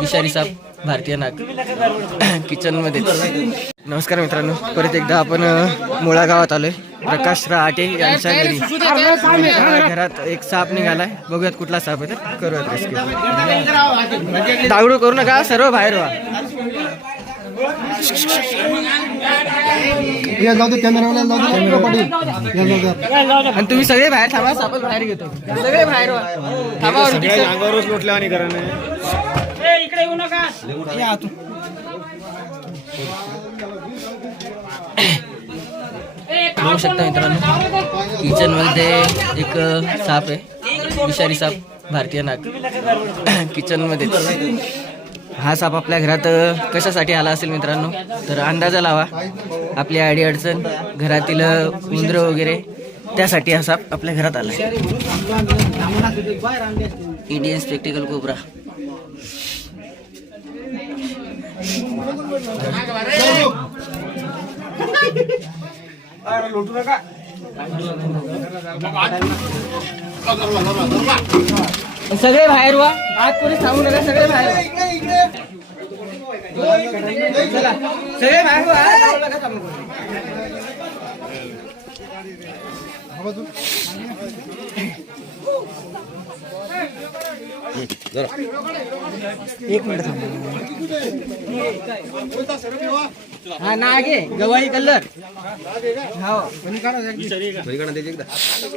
विषारी साप भारतीय नाग किचनमध्ये. नमस्कार मित्रांनो परत एकदा आपण मुळा गावात आलोय. प्रकाश रहाटे यांच्या घरी. घरात एक साप निघालाय. बघूयात कुठला साप आहे तर. करूयात रेस्क्यू दागडू करू नका सर्व बाहेर व्हा. आणि तुम्ही सगळे बाहेर थांबा सापल बाहेर घेतो. सगळे बाहेर व्हा. थांबा बघू शकता मित्रांनो किचनमध्ये एक साप आहे. विषारी साप भारतीय नाग. किचनमध्ये हा साप आपल्या घरात कशासाठी आला असेल मित्रांनो? तर अंदाजा लावा. आपली आडी अडचण घरातील उंदरं वगैरे त्यासाठी हा साप आपल्या घरात आला इंडियन स्पेक्टिकल कोबरा सगळे बाहेर व्हा आज कोणी सांगू नका सगळे बाहेर चला. सगळे बाहेर व्हा आत जाऊ नका थांबू कोणी. एक मिनिट थांबा. हा ना आगे गवाळी कलर हो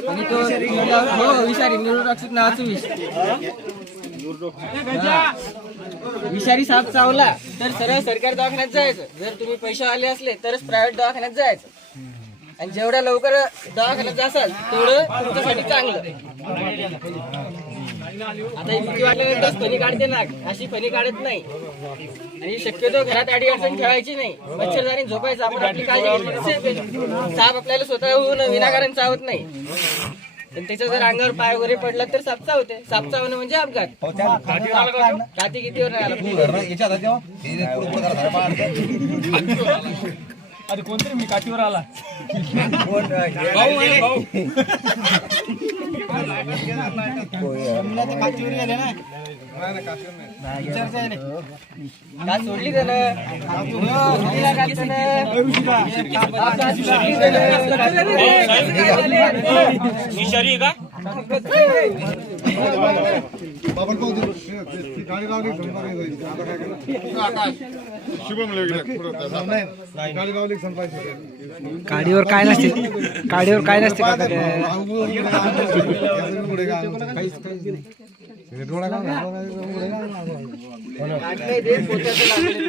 आणि तो हो विषारी न्यूरोटॉक्सिक नावाचं विष विषारी साप चावला तर सरळ सरकारी दवाखान्यात जायचं जर तुम्ही पैसे आले असले तरच प्रायव्हेट दवाखान्यात जायचं आणि जेवढ्या लवकर दवाखान्यात जासाल तेवढं तुमच्यासाठी चांगलं. आता ही भीती वाटल्यानंतर फणी काढते ना अशी फणी काढत नाही. आणि शक्यतो घरात आडी अडचण ठेवायची नाही. मच्छरदारी झोपायचं. आपण आपली काळजी. साप आपल्याला स्वतःहून विनाकारण चावत नाही. पण त्याच्या जर अंगावर पाय वगैरे पडला तर साप चावते. साप चावणं म्हणजे अपघात. काती कितीवर नाही आला अरे कोणतरी मी काठीवर आला. काठीवर गेले ना. का सोडली त्यानं? सोडलीला का? काय गाडीवर काय नसते. गाडीवर काय नसते का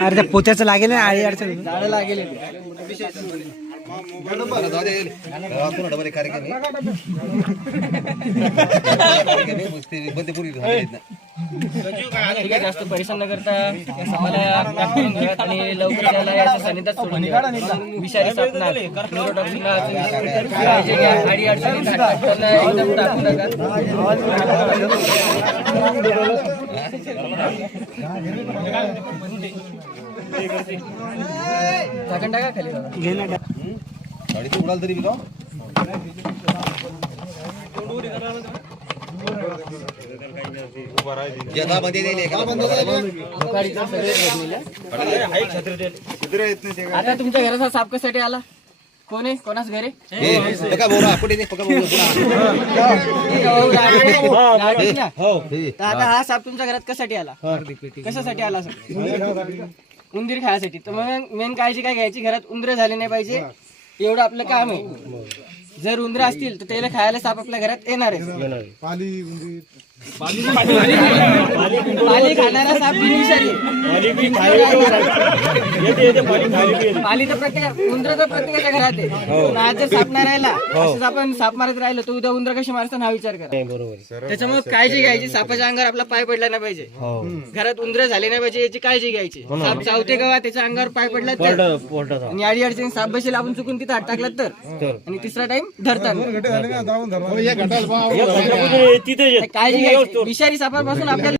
अरे त्या पोत्याचं लागेल ना आळी अडचण. झाडं लागेल ठीक आहे जास्त परिश्रम न करता आणि लवकर त्याला याच्या सानिध्यात सोडून विषारी साप नाग, अडचणी एकदम टाकू नका टाका खाली. बघा. उडाल तरी सगळे भरलेलं. आता तुमच्या घराचा साप कशासाठी आला? कोण आहे? कोणाच घरे? आता हा साप तुमच्या घरात कशासाठी आला? कशासाठी आला सर उंदीर खायसाठी. तर मग मेन काळजी काय घ्यायची? घरात उंदर झाले नाही पाहिजे. एवढं आपलं काम आहे. जर उंदर असतील तर त्याला खायला साप आपल्या घरात येणार आहे पाली उंदीर. पाली खाणारा साप बिनविषारी आहे. पाली तर प्रत्येक उंदर तर प्रत्येकाच्या घरात आहे. पण आज जर साप नाही राहिला असंच आपण साप मारत राहिलो तर उद्या उंदर कशी मारतात हा विचार करा. त्याच्यामुळे काळजी घ्यायची. सापाच्या अंगावर आपला पाय पडला नाही पाहिजे. घरात उंदर झाले नाही पाहिजे याची काळजी घ्यायची. साप चावते गवा त्याच्या अंगावर पाय पडला तर. आणि आडी अडचणी साप बसेल आपण चुकून तिथं हात टाकला तर. आणि तिसरा टाइम धर्मा काळजी घ्यायची विषारी सापापासून आपल्याला